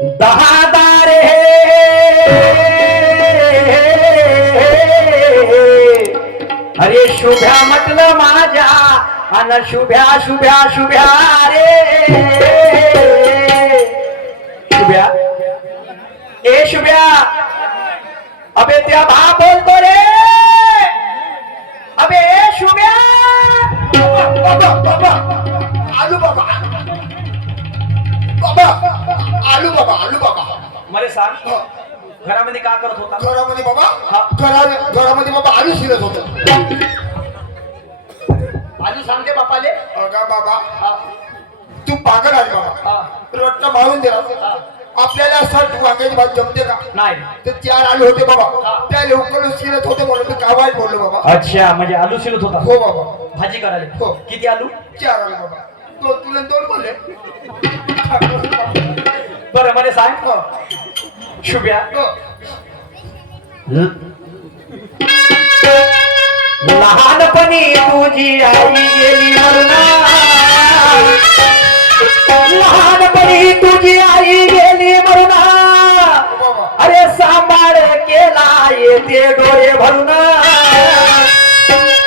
दहा दारे अरे शुभ्या म्हटलं माझ्या अन शुभ्या शुभ्या शुभ्या रे शुभ्या ए शुभ्या अबे त्या भा बोलतो रे अबे शुभ्या बाबा बाबा आलू बाबा बाबा आलू बाबा आलू बाबा मला सांग घरामध्ये का करत होता घरामध्ये बाबा हा. घरामध्ये बाबा आलू शिरत होत आधी सांगते बापाले अगा बाबा हा, तू पागल आहे बाबा हा, रोटला मारून दिला हा. आपल्याला असं वांग्याची भात जमते का नाही ते 4 आलू होते बाबा हा. त्या लवकर शिरत होते म्हणून मी गावात बोललो बाबा अच्छा म्हणजे आलू शिरत होता हो बाबा भाजी करायला हो. किती आलू 4 आलू बाबा 2 तुला 2 बोलले बरं मला सांग हो. शुभ्या हो. लहानपणी तुझी आई गेली मरुना लहानपणी तुझी आई गेली मरुना बाबा अरे सांभाळ केला येते डोळे भरून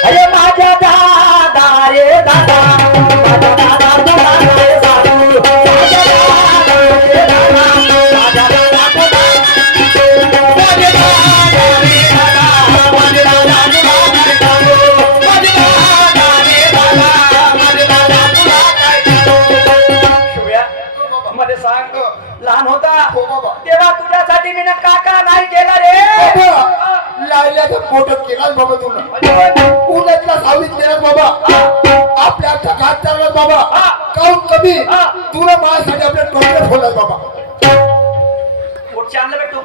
अरे माझ्या दादा रे दादा माझ्या दादा तुला रे साधू माझ्या दादा रे दादा माझ्या दादा तुला माझ्या दादा रे दादा माझ्या दादा तुला काय करू माझ्या दादा रे दादा माझ्या दादा तुला काय करू शुभ्या मध्ये सांग लहान होता हो बाबा तेव्हा तुझ्यासाठी मी काका नाही केला रे बाबा लायल्याचं मोठं केलास बाबा तुला उन्हातला सावलीत केलास बाबा आपल्या घात चाललास बाबा काऊन कमी तुला माझ्यासाठी आपल्या टोपल्या फोडलास बाबा कुठचे आणले भेटतो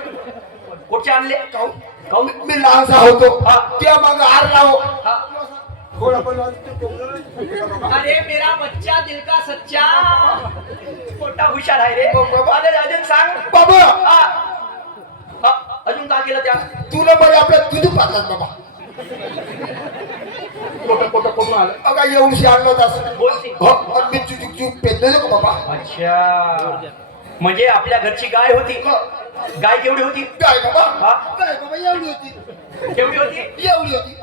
कुठचे आणले काऊन काऊन मी लहानसा होतो त्या मग आर लाव थोडा पण अरे मेरा बच्चा दिल का सच्चा मोठा हुशार आहे रे हो, बाबा. अजून सांग बाबा हा. हा, अजून का केलं त्या तुला बरं आपल्या तुझी पाडलास बाबा कुठून आलं अगा एवढी आणलं होतास बोलती हो आणि मी चुक चुक पेटलं नको बाबा अच्छा म्हणजे आपल्या घरची गाय होती गाय केवढी होती काय बाबा हा? काय बाबा एवढी होती केवढी होती एवढी होती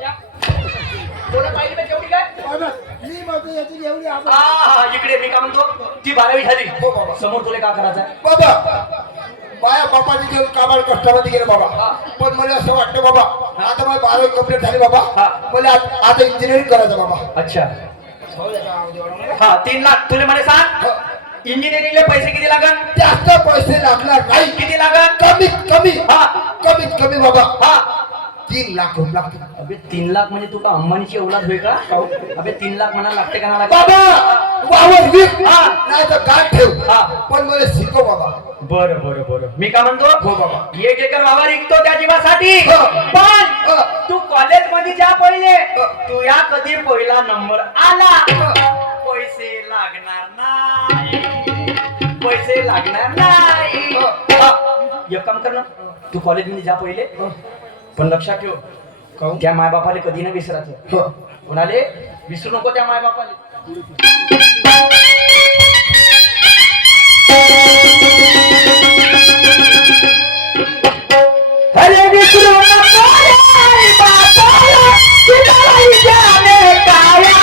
कोणा पाहिली बे केवढी गाय बाबा मी म्हणतो याची एवढी आपण हा इकडे मी काय म्हणतो ती 12वी झाली हो बाबा. समोर तुला का करायचं बाबा माझ्या बापाने घेऊन कामाला कष्टामध्ये गेले बाबा पण मला असं वाटतं बाबा आता मला 12वी कंप्लीट झाली बाबा मला आता इंजिनिअरिंग करायचं बाबा अच्छा हा 3 लाख तुला मला सांग इंजिनिअरिंगला पैसे किती लागन जास्त पैसे लागणार नाही किती लागन कमीत कमी हा कमीत कमी बाबा हा 3 लाख रुपये लागतील अबे 3 लाख म्हणजे तू का अंबानीची औलाद होय का अबे 3 लाख म्हणा लागते का ना बाबा वावर विक हा. नाही तर गाठ ठेव हा. पण मला शिकव बाबा बरं बरं बरं मी काय म्हणतो हो बाबा. 1 एकर वावर विकतो त्या जीवासाठी हो. पण हो. तू कॉलेज मध्ये जा पहिले हो. तू या कधी पहिला नंबर आला पैसे लागणार नाही पैसे लागणार नाही हो. हा, एक काम कर ना तू कॉलेज मध्ये जा पहिले पण लक्षात ठेव काहून? त्या मायबापाले कधी नाही विसरायचं हो. कोणाले विसरू नको त्या मायबापाले अरे विसरू नको रे बापाला, तुला जाने काया.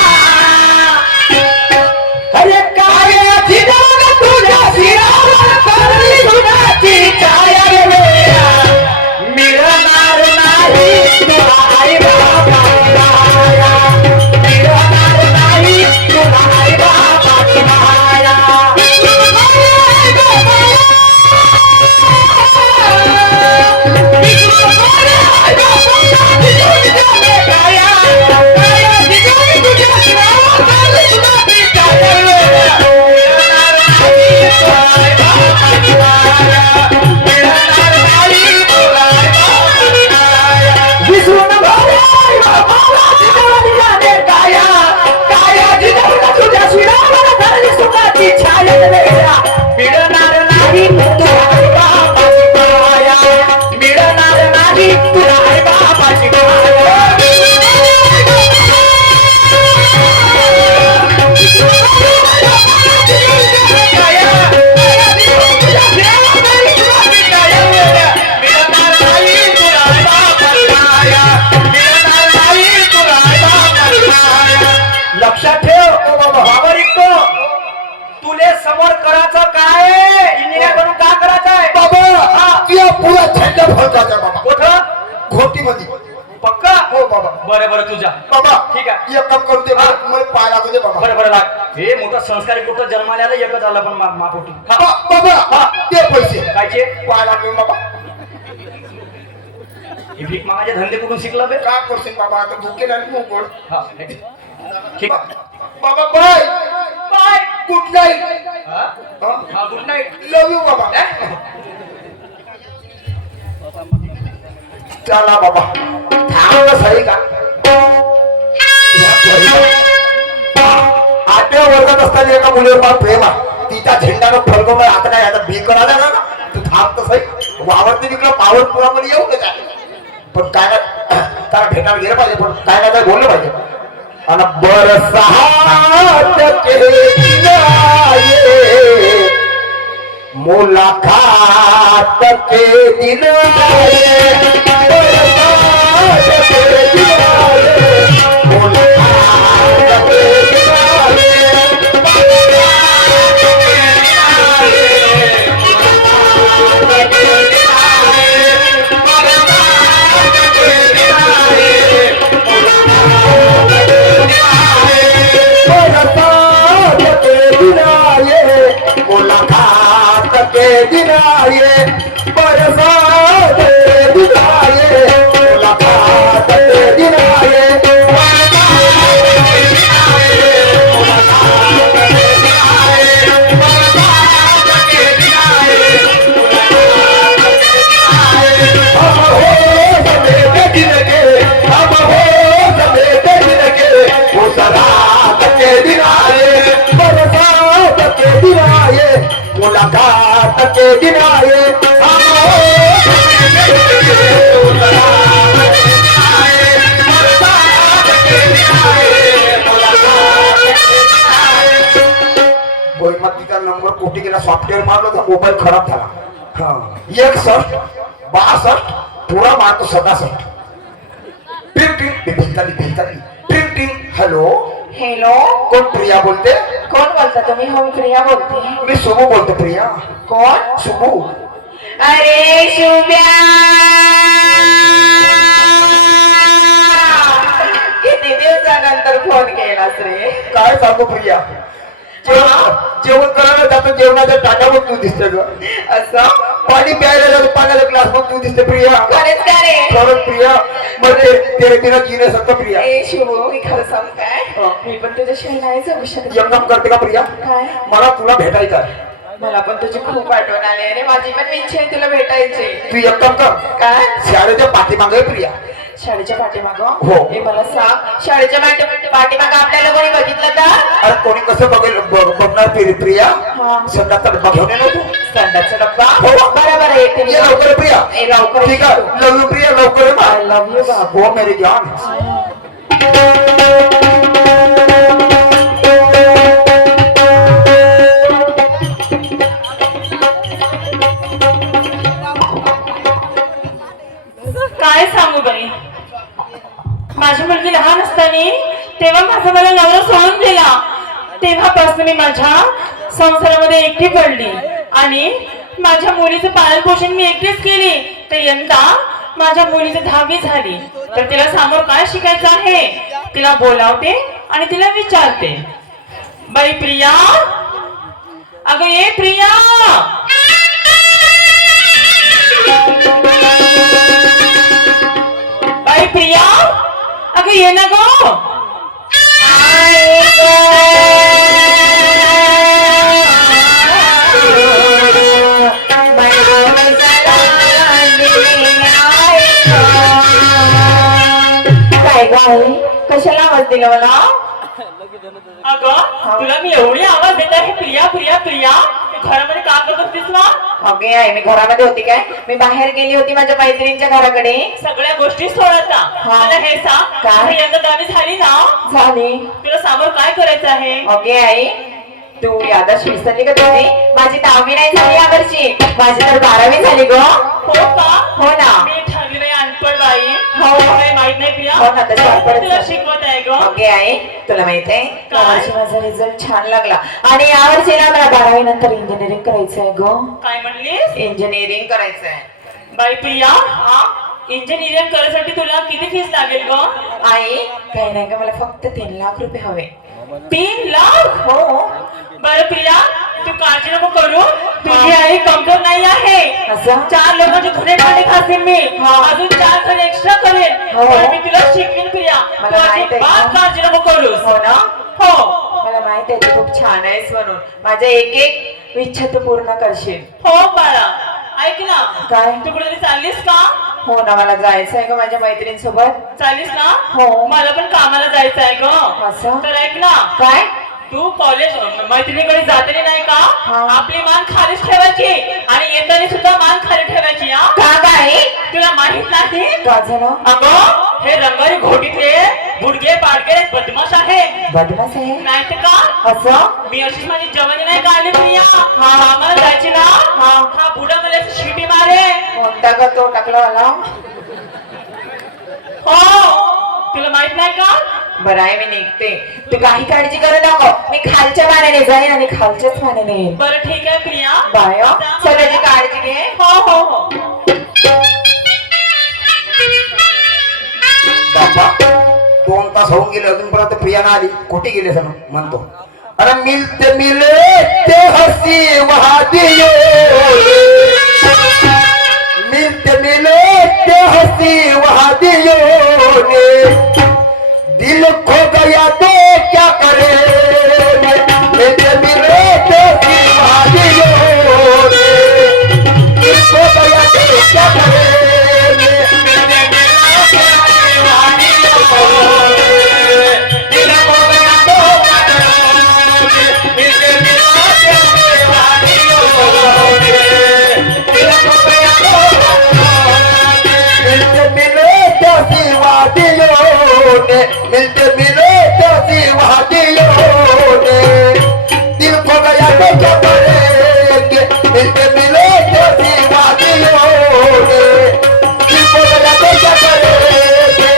अरे काया जिजाऊन तुझ्या शिरावर करली गुणाची छाया रे वेड्या. मिळणार नाही तुला आई बापाची माया. मिळणार नाही तुला आई बापाची माया. मिळणार नाही तुला आई बापाची माया. मिळणार नाही तुला आई बापाची माया. मिळणार कुठं संस्कारी कुठं जन्माला आलं एकच आला पण मापोटी बाबा ते पैसे कायचे पाय लागले बाबा हे भीक मागाचे धंदे कुठून शिकला बे काय करशील बाबा आता भुके नाही तू गोड हा ठीक बाबा बाय बाय गुड नाईट हा गुड नाईट लव यू बाबा चला बाबा थांबलं सही का आठव्या वर्गात असताना एका मुलीवर मला प्रेम आहे तिच्या झेंडानं फलगवलं आता काय आता बी करायला ना तू थांब तर सही वावरते तिकडं पावरपुरामध्ये येऊ नये काय पण काय त्याला भेटायला गेलं पाहिजे पण काय काय बोललं पाहिजे आणि बरसात के दिनाये मुलाकात के दिन आए बरसात के दिनाये मुलाकात के दिन आए मुलाकात के दिन आए बरसात के दिन आए मुलाकात के दिन आए मुलाकात के दिन आए तिचा नंबर कोटी गेला सॉफ्टवेअर मारलं तर मोबाईल खराब झाला हा 61 62 पुरा मारतो 67 टिंग हॅलो हॅलो कोण प्रिया बोलते कोण बोलता तुम्ही हो मी प्रिया बोलते मी सुबू बोलतो प्रिया कोण सुबू अरे शुभ्या किती दिवसानंतर फोन केलास रे काय सांगू प्रिया जेवण करायला जातो जेवणाच्या ताटावर तू दिसते ग असं पाणी प्यायला जातो पाण्याचा ग्लास मग तू दिसते प्रिया खरंच का रे खरंच प्रिया म्हणजे तेरे बिना जीने सकता प्रिया ए शुभू मी खरं सांग काय मी पण तुझ्याशिवाय नाही जगू शकत एक काम करते का प्रिया काय मला तुला भेटायचं आहे मला पण तुझी खूप आठवण आली आणि माझी पण इच्छा आहे तुला भेटायची तू एक काम कर काय शाळेच्या पाठीमागे आहे प्रिया शाळेच्या पाठीमागं हो. हे मला सांग शाळेच्या पाठीमागं आपल्याला कोणी बघितलं तर अरे कोणी कसं बघेल बघणार प्रिया हा. संडासचा डब्बा घेऊन येलो तू संडासचा डब्बा हो. बरोबर येते मी. ये लवकर प्रिया ए, लवकर ठीक आहे लव यू प्रिया लवकर ये I love you, बाबू. हो मेरी जान काय सांगू बाई माझी मुलगी लहान असताना तेव्हा माझा मला नवरा सोडून दिला तेव्हापासून मी माझ्या संसारामध्ये एकटी पडली आणि माझ्या मुलीचं पालन पोषण मी एकटीच केली तर यंदा माझ्या मुलीची 10वी झाली तर तिला समोर काय शिकायचं आहे तिला बोलावते आणि तिला विचारते बाई प्रिया अगं ये प्रिया बाई प्रिया अगं ये ना गो काय गाय कशाला आवाज दिला मला अगं तुला मी एवढी आवाज देत आहे प्रिया प्रिया प्रिया तू घरामध्ये काम करत होतीस ना ओके आहे मी घरामध्ये होती काय मी बाहेर गेली होती माझ्या मैत्रिणीच्या घराकडे सगळ्या गोष्टी सोडता हा. मला हे सांग काय? तुझी यंदा 10वी झाली ना झाली तुला समोर काय करायचं आहे ओके आई तू यादच विसरली का तुझी माझी 10वी नाही झाली यावर्षी माझी तर 12वी झाली ग हो का हो ना मी ठरली नाही अनपढ बाई हो. काही माहित नाही प्रिया हो ना, तशी अनपढच तुला आहे. शिकवत आहे ग ओके आई तुला माहित आहे काय? यावर्षी माझा रिझल्ट छान लागला आणि यावर्षी ना मला 12वी नंतर इंजिनिअरिंग करायचं आहे ग काय म्हणलीस इंजिनिअरिंग करायचं आहे बाई प्रिया इंजिनिअरिंग करायसाठी तुला किती फीस लागेल ग आई काही नाही का मला फक्त 3 लाख रुपये हवे 3 लाख? हो. बरं प्रिया, तू काळजी नको करू. तुझी आई कमजोर नाही आहे. असं? 4 लोकांचे धुणे भांडे घासेन मी. हा. अजून 4 घर एक्स्ट्रा करेन. हो. पण मी तुला शिकवेन प्रिया. तू मला माहित आहे. अजिबात काळजी नको करूस. हो ना? हो मला माहित आहे तू खूप छान आहेस म्हणून. माझ्या एक एक इच्छा तू पूर्ण करशील. हो बाळा, ऐक ना. काय? तू कुठेतरी चाललीस का? हो ना, मला जायचं आहे ग माझ्या मैत्रिणीसोबत. चाललीस ना? हो. मला पण कामाला जायचं आहे ग. असं? तर ऐक ना, काय? तू कॉलेज मैत्रिणीकडे जाते नाही का? हा. आपली मान खालीच ठेवायची आणि येताना सुद्धा मान खाली ठेवायची. हा, का काय? तुला माहित नाही? का झालं? अगं, हे रंगारी घोटीतले बुडगे पाडगे बदमाश आहे. बदमाश आहे? नाही तर का? असं? मी अशीच माझी जवानी नाही का आली प्रिया. हा, आम्हाला जायची ना. हा बुडा मला अशी शिटी मारे. कोणता ग तो टाकला मला? हो, तुला माहित नाही का? बरं आहे, मी निघते. तू काही काळजी करू नको. मी खालच्या मानेने जाईन आणि खालच्याच मानेने येईन. बरं ठीक आहे प्रिया. बाय. सगळ्याची काळजी घे. हो हो हो. बापा 2 तास होऊन गेले अजूनपर्यंत प्रिया ना आली. कुठे गेले सर म्हणतो. अरे मिलते मिलते हसी वहादियो, मिलते मिलते हसी वहादियो ने दिल खो गया तो क्या करे, मिलते मिलते हसी वहादियो ने दिल खो गया तो क्या करे, मिलते मिलते वादियों ने दिल खो गया तो क्या करेंगे, मिलते मिलते वादियों ने दिल खो गया तो क्या करेंगे,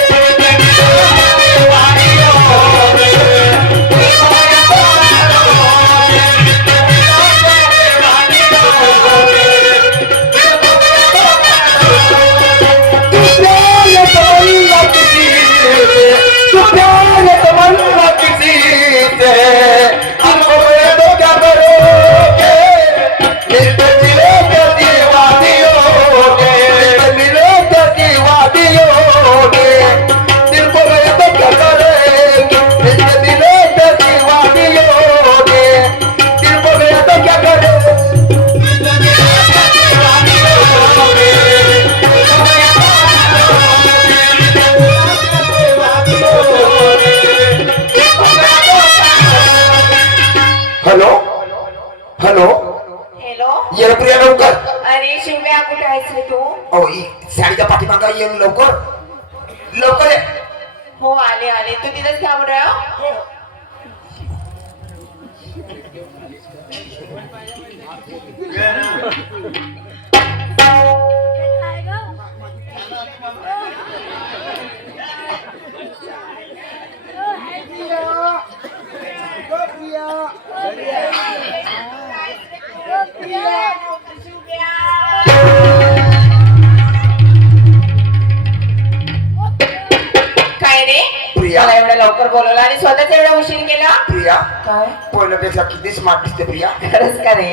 हॅलो हॅलो हॅलो. ये रे प्रिया लवकर. अरे शिव्या, कुठे आहेस रे तू? अहो साडीच्या पाठीमागा ये लवकर लवकर ये. हो, आले आले. तू तिथेच थांब रे. काय रे? प्रिया. मला एवढ्या लवकर बोलवलं आणि स्वतःच एवढा उशीर केला? प्रिया काय? पहिल्यापेक्षा किती स्मार्ट दिसते प्रिया. खरंच का रे?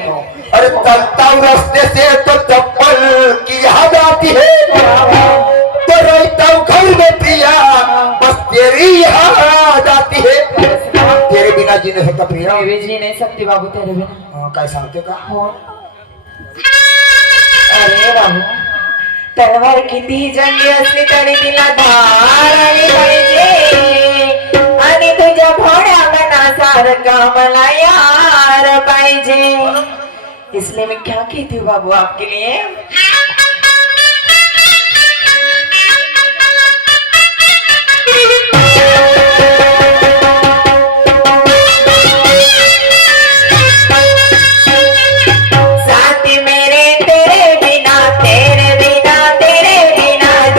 अरे चलता हूँ रास्ते से तो चप्पल की याद आती है, तो रहता हूँ घर में प्रिया बस तेरी याद आती है, तेरे बिना जी नहीं सकता प्रिया. मैं भी जी नहीं सकती बाबू तेरे बिना. काय सांगते का? हो. अरे बाबू, तलवार कितीही जंगी असली तरी तिला धार आली पाहिजे आणि तुझ्या भोळ्या मनासारखा मला यार पाहिजे. इसलिए मैं क्या कहती हूँ बाबू आपके लिए. साथी मेरे तेरे बिना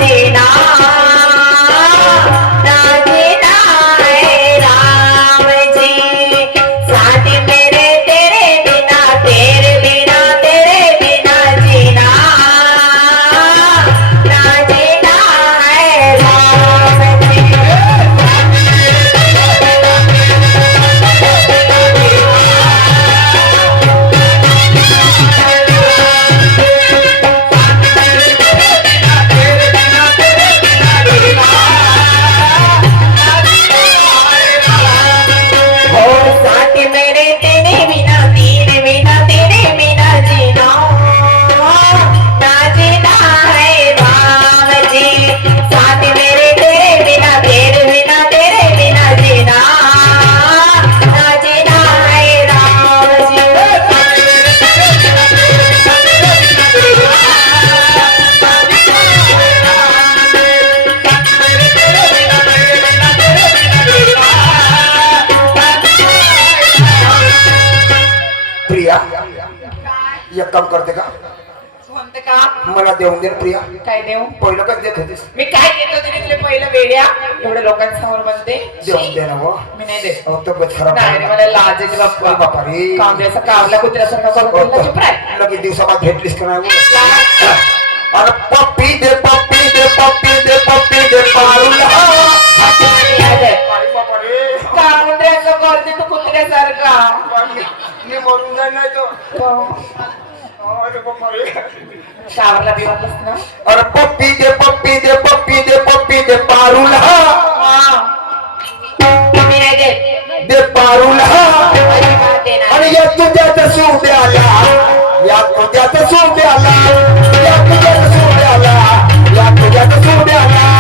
जीना ना जीना है राम जी. साथी मेरे तेरे बिना जीना एक काम करते का म्हणते का मला देऊन दे ना प्रिया. काय देऊ पहिलं काय देत होतीस? मी काय देतो तरी तुला पहिलं वेड्या एवढ्या लोकांसमोर म्हणते देऊन दे ना वो. मी नाही देत अहो, तब्येत खराब नाही रे, झाली. मला लाज येते अरे बाप्पा बापा रे. कांद्याचा कावला कुत्र्यासारखा करून बोलला, चुप राह. लगेच दिवसाबाद भेटलीस का नाही वो? अरे पप्पी दे पप्पी दे पप्पी दे पप्पी दे पारूला. अरे बापा रे. कांद्याचं करते तू कुत्र्यासारखा मी मरून जाईल नाही तो. अरे बापा रे. शावरला बिवारलास ना अरे पप्पी दे पप्पी दे पप्पी दे पप्पी दे पारूला. मी नाही देत दे पारूला. अजिबात देणार आणि या तुझ्याच सोब्याला, या तुझ्याच सोब्याला, या तुझ्याच सोब्याला, या तुझ्याच सोब्याला.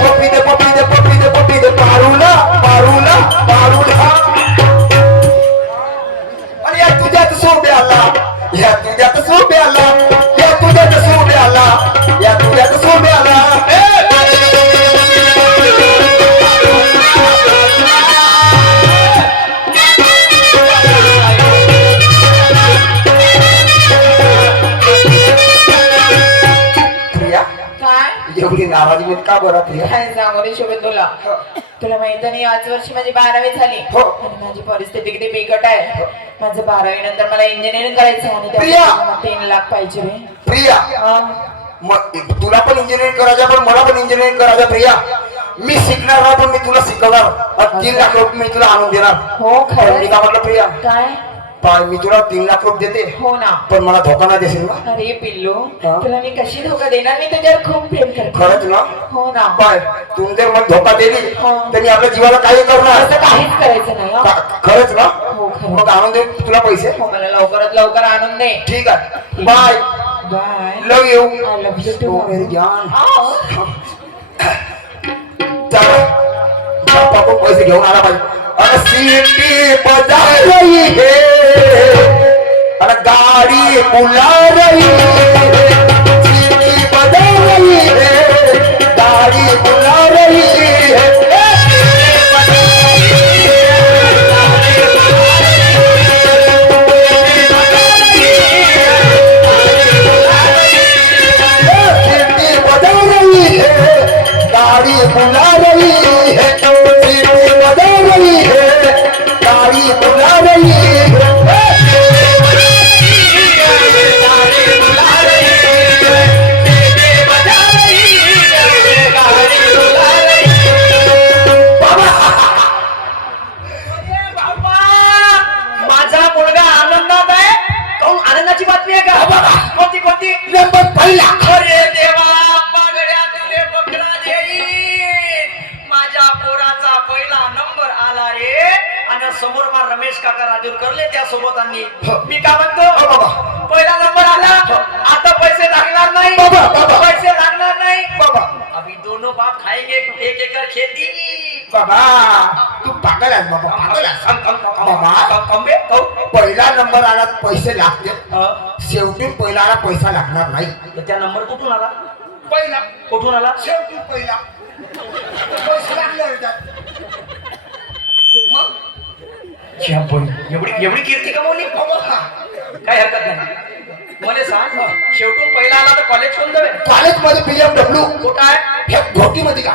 पप्पी दे पप्पी दे पप्पी दे पप्पी दे पारूला पारूला पारूला. आणि या तुझ्याच सोब्याला, या तुझ्याच सोब्याला, या तुझ्याच सोब्याला, या तुझ्याच सोब्याला. प्रिया काय एवढी नाराजी होत का बरं प्रिया? काय सांगू रे शोभे तुला तुला माहित नाही आज वर्षी माझी 12वी झाली हो. आणि माझी परिस्थिती किती बिकट आहे माझं 12वी नंतर मला इंजिनिअरिंग करायचं आहे आणि प्रिया! त्यासाठी मला 3 लाख पाहिजे रे प्रिया हा. मग तुला पण इंजिनिअरिंग करायचं पण मला पण इंजिनिअरिंग करायचं प्रिया. मी शिकणार नाही पण मी तुला शिकवणार. 3 लाख रुपये मी तुला आणून देणार. हो पण खरं मी काय म्हटलं प्रिया, काय पाय मी तुला 3 लाख रुपये देते हो ना पण मला धोका नाही देशील ना? अरे पिल्लू हा? तुला मी कशी धोका देणार मी तुझ्यावर खूप प्रेम करते खरंच ना? हो ना पाय तुम्ही जर मला धोका दिली हा. तर मी आपल्या जीवाला काही करणार. असं काहीच करायचं नाही हं? खरंच ना? हो खरं मग आणून दे तुला पैसे. हो मला लवकरात लवकर आणून दे ठीक आहे bye. Bye love you. I love you too मेरी जान. चला बाप्पा को पैसे घेऊन आला पाहिजे. अरे सीटी बजा रही है, अरे गाड़ी बुला रही है. सीटी बजा रही है, गाड़ी बुला रही है. सीटी बजा रही है, गाड़ी बुला रही है. सीटी बजा रही है, गाड़ी बुला रही है. माझा मुलगा आनंदात आहे. काहून आनंदाची बातमी आहे का? कोणती कोणती? नंबर पहिला. अरे देवा पागड्या तुले बकरा देईन. माझ्या पोराचा पहिला नंबर आला रे आणि समोर मला रमेश काका राजूरकरले त्या सोबतांनी मी काय म्हणतो बाबा. पहिला नंबर आला आता पैसे लागणार नाही बाबा, बाबा. पैसे लागणार नाही बाबा अभी दोनों बाप खाएंगे 1 एकड़ खेती बाबा तू पागल आहेस बाबा, पागल आहेस. बाबा कंबे पहिला नंबर आला तर पैसे लागते, शेवटी पहिला आला पैसा लागणार नाही. त्या नंबर कुठून आला पहिला कुठून आला शेवटी पहिला पैसे लागले त्यात. एवढी कीर्ती कमवली बाबा काय हरकत नाही मला सांग शेवटून पहिला आला तर कॉलेज कोण जावे कॉलेजमध्ये BMW कुठं आहे हे घोटीमध्ये का?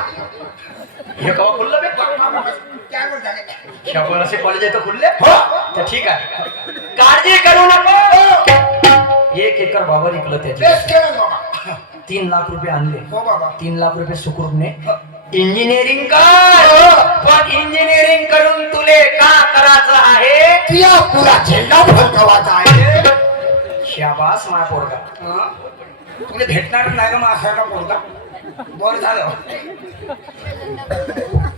हे कवा खुललं बे काय बोलत आहे? ह्या असे कॉलेज आहे तर खुलले हो. तर ठीक आहे काळजी करू नको 1 एकर बाबा निघलं त्याचे बेस्ट केलं बाबा. 3 लाख रुपये आणले हो बाबा. 3 लाख रुपये सुखरूपने इंजिनिअरिंग कर पण इंजिनिअरिंग करून तुले का करायचं आहे तुझ्या पुरा झेंडा फडकवायचा आहे. शाबास माझा पोरगा हं? तुला भेटणार नाही का मग असायला पोरगा? बरं झालं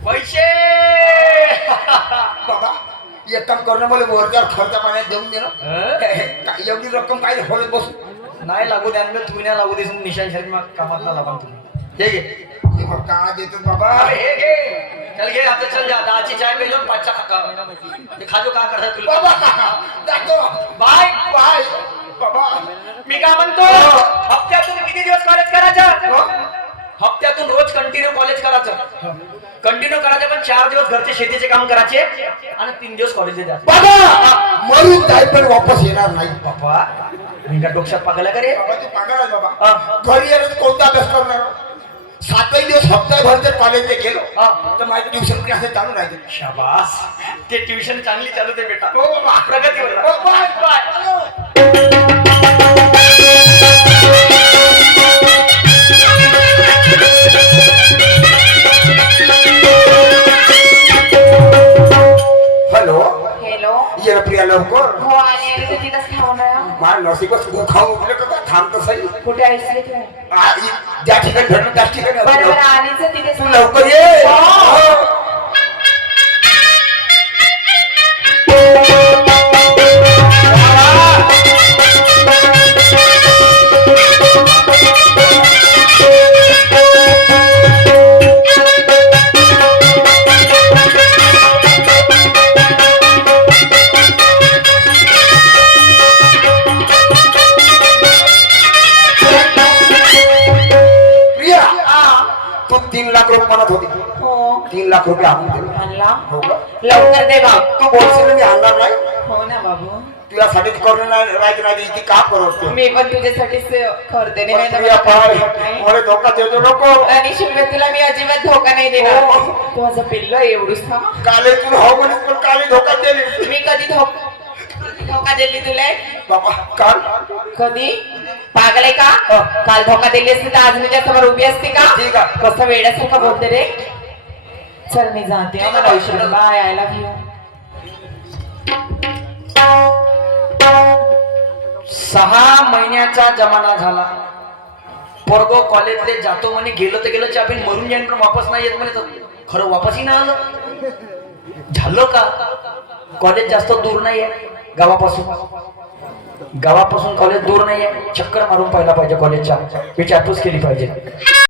पैसे बाबा एक काम करणं मला वरच्यावर खर्च पाण्यात देऊन दे ना. एवढी रक्कम काय खोलत बसू नाही लागू द्या तुम्ही नाही लागू देसून निशान शरीर मग कामात ना लावा तुम्ही हे घे हे मग का देतो बाबा? अरे हे घे चल घे आता चल जा दाची चाय पे जाऊन 5चा खा ते खाजो का करता तुला बाबा जातो. बाय बाय बाबा. मी काय म्हणतो कंटिन्यू करायचे, पण 4 दिवस घरचे शेतीचे काम करायचे आणि 3 दिवस कॉलेजला जायचे. बाबा मरून जाईल पण वापस येणार नाही. बाबा मी का डोक्यात पागल आहे का रे? बाबा तू पागल आहे बाबा. हा. घरी येणार तर कोणता अभ्यास करणार? 7 दिवस हप्ताभर जर कॉलेजला गेलो हा. तर माझी ट्युशन क्लासेस चालू राहते. शाबास, ते ट्युशन चांगली चालू दे बेटा. हो बाबा. प्रगतीवर हो, राहा. Bye, bye. Hello hello. ये रे प्रिया लवकर. हो आली आणि तू तिथंच थांबून आहे. मला नसीबच तू खाऊ उठले का थांबतो सही. कुठे आहेस रे तू? ज्या ठिकाणी भेटलं त्याच ठिकाणी बरं आपण बरं आलीच तिथे. तू लवकर ये. हो. प्रिया तू 3 लाख रुपये म्हणत होती. हो 3 लाख रुपये आणून दिले. आणला. हो का? लवकर दे बाप. तू बोलशील मी आणणार नाही. हो ना बाबू. तुझ्यासाठी करून राहायची नाही इथे का करतो. मी पण तुझ्यासाठीच करते नाही तर प्रिया पाय नाही. मला धोका देतो नको. आणि शिवाय तुला मी अजिबात धोका नाही देणार. हो. तू माझं पिल्लं एवढूच ना. काले तू हो म्हणून पण काले धोका दिले. मी कधी धोका दिली तुला? बाबा काल कधी? पागल आहे का? काल धोका दिली असती तर आज मी त्यासमोर उभी असते का? ठीक आहे. कसं वेड्यासारखं बोलते रे. चल मी जाते हं, मला उशीर झाला. Bye, I love you. 6 महिन्याचा जमाना झाला. पोरगो कॉलेजले जातो म्हणे, गेलो तर गेलो आपण मरून जाईन पण वापस नाही येत म्हणे. तर खरं वापसही नाही आलं. झालं का? कॉलेज जास्त दूर नाही आहे गावापासून कॉलेज दूर नाही आहे. चक्कर मारून पाहिला पाहिजे कॉलेजच्या, विचारपूस केली पाहिजे.